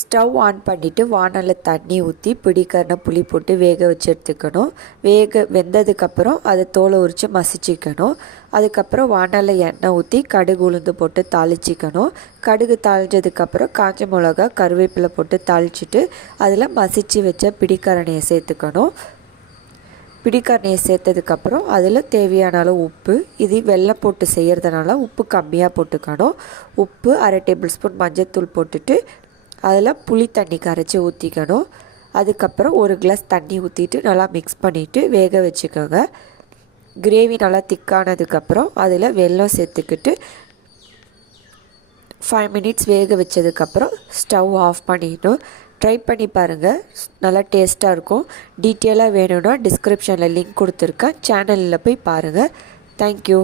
Stove on பண்ணிவிட்டு வானலில் தண்ணி ஊற்றி பிடிக்கரண புளி போட்டு வேக வச்சு எடுத்துக்கணும். வெந்ததுக்கப்புறம் அதை தோலை உரித்து மசிச்சிக்கணும். அதுக்கப்புறம் வானலில் எண்ணெய் ஊற்றி கடுகு உளுந்து போட்டு தாளிச்சிக்கணும். கடுகு தாளிச்சதுக்கப்புறம் காஞ்ச மிளகா கருவேப்பிலை போட்டு தாளிச்சிட்டு அதில் மசிச்சு வச்ச பிடிக்கரணையை சேர்த்துக்கணும். பிடிக்கரணையை சேர்த்ததுக்கப்புறம் அதில் தேவையான அளவு உப்பு, இது வெல்லம் போட்டு செய்கிறதுனால உப்பு கம்மியாக போட்டுக்கணும். உப்பு, 1/2 டேபிள் ஸ்பூன் மஞ்சள்தூள் போட்டுட்டு அதில் புளி தண்ணி கரைச்சி ஊற்றிக்கணும். அதுக்கப்புறம் 1 கிளாஸ் தண்ணி ஊற்றிட்டு நல்லா மிக்ஸ் பண்ணிவிட்டு வேக வச்சுக்கோங்க. கிரேவி நல்லா திக்கானதுக்கப்புறம் அதில் வெல்லம் சேர்த்துக்கிட்டு 5 மினிட்ஸ் வேக வச்சதுக்கப்புறம் ஸ்டவ் ஆஃப் பண்ணிடணும். ட்ரை பண்ணி பாருங்கள், நல்லா டேஸ்ட்டாக இருக்கும். டீட்டெயிலாக வேணும்னா டிஸ்கிரிப்ஷனில் லிங்க் கொடுத்துருக்கேன், சேனலில் போய் பாருங்கள். தேங்க்யூ.